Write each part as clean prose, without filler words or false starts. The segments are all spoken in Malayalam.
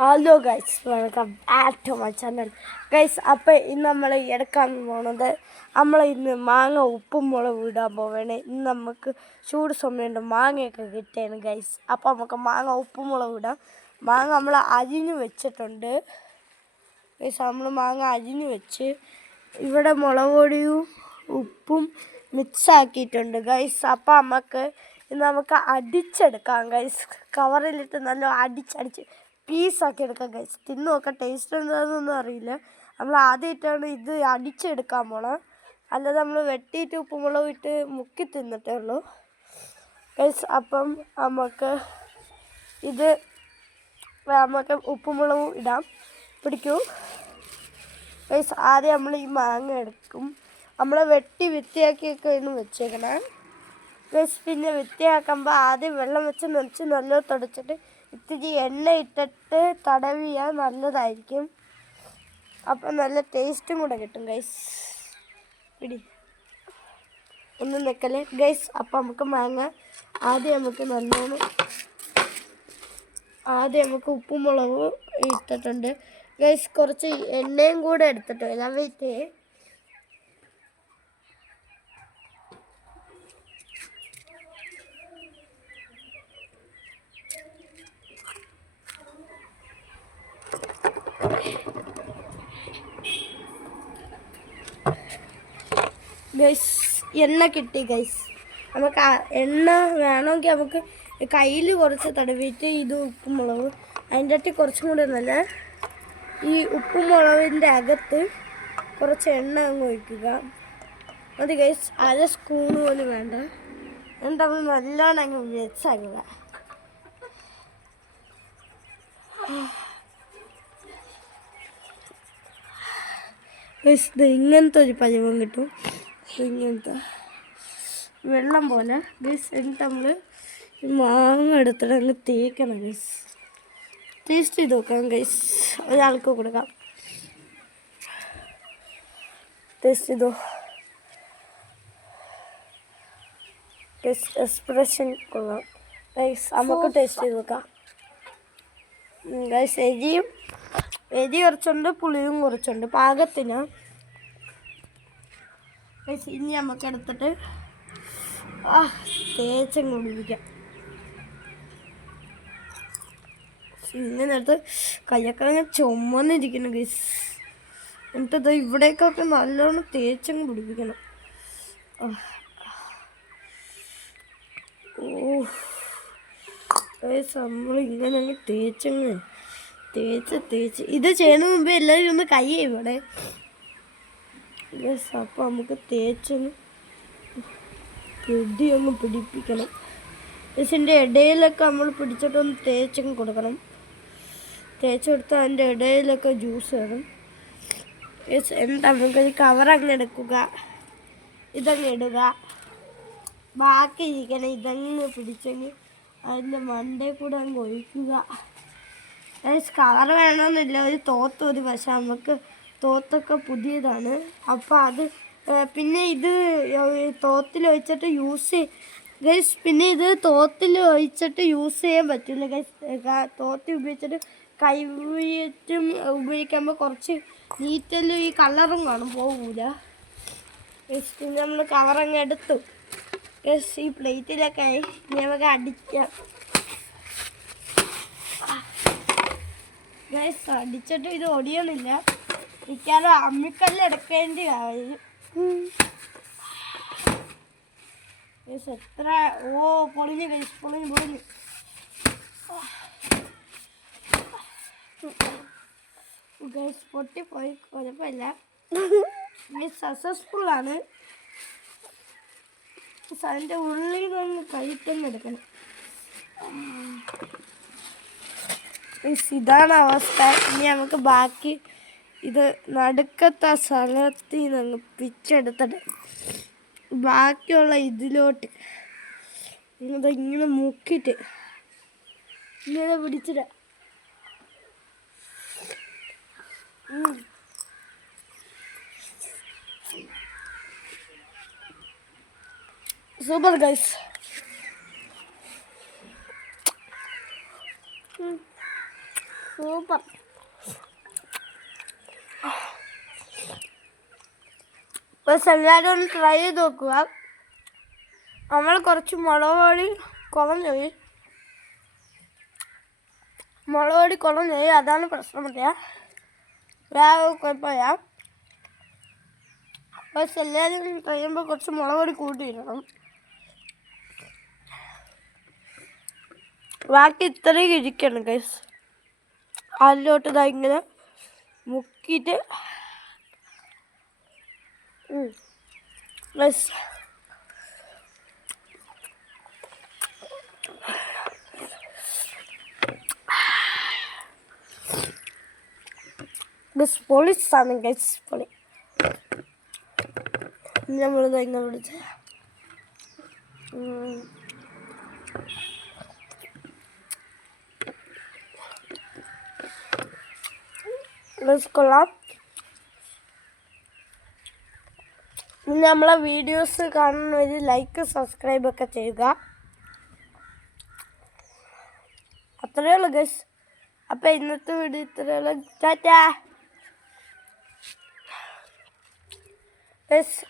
Hello guys, welcome back to my channel. Guys, അപ്പോൾ ഇന്ന് നമ്മൾ എടുക്കാൻ പോണത് ഇന്ന് മാങ്ങ ഉപ്പും മുളകും ഇടാൻ പോവുകയാണ്. ഇന്ന് നമുക്ക് ചൂട് സമയമുണ്ട്, മാങ്ങയൊക്കെ കിട്ടിയാണ് ഗൈസ്. അപ്പോൾ നമുക്ക് മാങ്ങ ഉപ്പും മുളകും ഇടാം. മാങ്ങ നമ്മൾ അരിഞ്ഞ് വെച്ചിട്ടുണ്ട് ഗൈസ്. നമ്മൾ മാങ്ങ അരിഞ്ഞ് വെച്ച് ഇവിടെ മുളക് പൊടിയും ഉപ്പും മിക്സാക്കിയിട്ടുണ്ട് ഗൈസ്. അപ്പോൾ നമുക്ക് അടിച്ചെടുക്കാം ഗൈസ്. കവറിലിട്ട് നല്ല അടിച്ചടിച്ച് പീസാക്കി എടുക്കാം ഗൈസ്. തിന്ന് നോക്കാം, ടേസ്റ്റ് എന്താണെന്നൊന്നും അറിയില്ല. നമ്മൾ ആദ്യമായിട്ടാണ് ഇത് അടിച്ചെടുക്കാൻ പോണം. അല്ലാതെ നമ്മൾ വെട്ടിയിട്ട് ഉപ്പുമുളകും ഇട്ട് മുക്കി തിന്നിട്ടേ ഉള്ളൂ ഗൈസ്. അപ്പം നമുക്ക് ഉപ്പുമുളകും ഇടാം. പിടിക്കൂ ഗൈസ്. ആദ്യം നമ്മൾ ഈ മാങ്ങ എടുക്കും. നമ്മൾ വെട്ടി വൃത്തിയാക്കിയൊക്കെ ഇന്ന് വെച്ചേക്കണേ ഗൈസ്. പിന്നെ വൃത്തിയാക്കുമ്പോൾ ആദ്യം വെള്ളം വെച്ച് നനച്ച് നല്ല തുടച്ചിട്ട് ഇത്തിരി എണ്ണ ഇട്ടിട്ട് തടവിയാൽ നല്ലതായിരിക്കും. അപ്പം നല്ല ടേസ്റ്റും കൂടെ കിട്ടും ഗൈസ്. പിടി ഒന്നും നിൽക്കല്ലേ ഗൈസ്. അപ്പം നമുക്ക് മാങ്ങ ആദ്യം നമുക്ക് ഉപ്പും മുളകും ഇട്ടിട്ടുണ്ട് ഗൈസ്. കുറച്ച് എണ്ണയും കൂടെ എടുത്തിട്ട് വരാം. Wait guys. എണ്ണ കിട്ടി ഗൈസ്. നമുക്ക് എണ്ണ വേണമെങ്കിൽ നമുക്ക് കയ്യിൽ കുറച്ച് തടവിയിട്ട് ഇത് ഉപ്പും മുളകും അതിൻ്റെ അകത്ത് കുറച്ചും കൂടെ നല്ല ഈ ഉപ്പും മുളകിൻ്റെ അകത്ത് കുറച്ച് എണ്ണ അങ്ങ് ഒഴിക്കുക മതി ഗൈസ്. 1/2 സ്പൂൺ പോലും വേണ്ട. എന്നിട്ട് നമ്മൾ നല്ലോണം അങ്ങ് വെച്ചാക്കുക. ഗൈസ്, ഇത് ഇങ്ങനത്തെ ഒരു പരുവം കിട്ടും. ഇങ്ങനത്തെ വെള്ളം പോലെ ഗൈസ്. എന്നിട്ട് നമ്മൾ മാങ്ങ എടുത്തിട്ട് അങ്ങ് തേക്കണം ഗൈസ്. ടേസ്റ്റ് ചെയ്ത് നോക്കാം ഗൈസ്. ഒരാൾക്ക് കൊടുക്കാം. ടേസ്റ്റ് ചെയ്തോ ഗൈസ്. എക്സ്പ്രഷൻ കൊള്ളാം ഗൈസ്. നമുക്ക് ടേസ്റ്റ് ചെയ്ത് നോക്കാം ഗൈസ്. എരി കുറച്ചുണ്ട്, പുളിയും കുറച്ചുണ്ട്, പാകത്തിന് ഗൈസ്. ഇനി നമുക്ക് എടുത്തിട്ട് തേച്ചങ്ങ് കുടിപ്പിക്കാം. ഇങ്ങനെ എടുത്ത് കയ്യൊക്കെ അങ്ങനെ ചുമന്നിരിക്കണം ഗൈസ്. എന്നിട്ട് ഇവിടേക്കൊക്കെ നല്ലോണം തേച്ചങ്ങ് പിടിപ്പിക്കണം. നമ്മളിങ്ങനെ അങ്ങ് തേച്ച് ഇത് ചെയ്യുന്ന മുമ്പേ എല്ലാവരും ഒന്ന് കൈ ഇവിടെ ഗൈസ്. അപ്പോൾ നമുക്ക് തേച്ചൊന്ന് അങ്ങ് പിടിപ്പിക്കണം ഗൈസിൻ്റെ ഇടയിലൊക്കെ നമ്മൾ പിടിച്ചിട്ടൊന്ന് തേച്ചങ്ങ് കൊടുക്കണം. തേച്ച് കൊടുത്താൽ അതിൻ്റെ ഇടയിലൊക്കെ ജ്യൂസ് വരും ഗൈസ്. എന്നിട്ട് നമുക്കൊരു കവറങ്ങ് എടുക്കുക, ഇതങ്ങ് ഇടുക. ബാക്കി ഇരിക്കണം ഇതങ്ങ് പിടിച്ചങ്ങ് അതിൻ്റെ മണ്ടയിൽ കൂടെ അങ്ങ് ഒഴിക്കുക ഗൈസ്. കവർ വേണമെന്നില്ല, ഒരു തോത്ത് മതി. പക്ഷെ നമുക്ക് തോത്തൊക്കെ പുതിയതാണ്. അപ്പോൾ അത് പിന്നെ ഇത് തോത്തിൽ ഒഴിച്ചിട്ട് യൂസ് ഗൈസ്. പിന്നെ ഇത് തോത്തിൽ ഒഴിച്ചിട്ട് യൂസ് ചെയ്യാൻ പറ്റില്ല ഗൈസ്. തോത്തിൽ ഉപയോഗിച്ചിട്ട് കൈവീറ്റും ഉപയോഗിക്കുമ്പോൾ കുറച്ച് നീറ്റലും ഈ കളറും കാണും, പോകൂല ഗൈസ്. പിന്നെ നമ്മൾ കവറങ്ങ് എടുത്തു ഗൈസ്. ഈ പ്ലേറ്റിലൊക്കെ ആയി. ഇനി നമുക്ക് അടിക്കാം ഗൈസ്. അടിച്ചിട്ട് ഇത് ഒടിയണില്ല. മിക്കാലും അമ്മിക്കല്ല് എടുക്കേണ്ടി വരും ഗൈസ്. എത്ര പൊളിഞ്ഞ് ഗൈസ്, പൊളിഞ്ഞ് ഗൈസ്. പൊട്ടിപ്പോയി, കുഴപ്പമില്ല ഗൈസ്. സക്സസ്ഫുള്ളാണ്. അതിൻ്റെ ഉള്ളിൽ നിന്ന് കഴിട്ടങ്ങ് എടുക്കണം. ഇതാണ് അവസ്ഥ. ഇനി നമുക്ക് ബാക്കി ഇത് നടുക്കത്തെ സ്ഥലത്തിൽ നിന്ന് പിച്ചെടുത്തിട്ട് ബാക്കിയുള്ള ഇതിലോട്ട് ഇങ്ങനെ മുക്കിയിട്ട് ഇങ്ങനെ പിടിച്ചിട്ട് സൂപ്പർ ഗൈസ്. സൂപ്പർ. എല്ലാവരും ഒന്ന് ട്രൈ ചെയ്ത് നോക്കുക. നമ്മൾ കുറച്ച് മുളക് പൊടി കുറഞ്ഞു, അതാണ് പ്രശ്നമില്ല, വേറെ കുഴപ്പമില്ല. പക്ഷെ എല്ലാവരും കഴിയുമ്പോൾ കുറച്ച് മുളക് പൊടി കൂട്ടിയിടണം. ബാക്കി ഇത്രയും ഇരിക്കണം ഗൈസ്. അതിലോട്ട് ഇതാ ഇങ്ങനെ മുക്കിയിട്ട് ഗൈസ് പൊളിച്ചാണ് ഗൈസ്, പൊളി. നമ്മളിത് ഇങ്ങനെ വിളിച്ച് കൊള്ളാം. നമ്മളെ വീഡിയോസ് കാണുന്നവർ ലൈക്ക് സബ്സ്ക്രൈബൊക്കെ ചെയ്യുക. അത്രയേ ഉള്ളൂ ഗൈസ്. അപ്പം ഇന്നത്തെ വീഡിയോ ഇത്രയേ ഉള്ളൂ. ടാറ്റാ ഗൈസ്.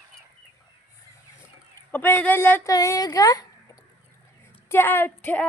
അപ്പം ഇതെല്ലാം ചെയ്യുക. ടാറ്റാ.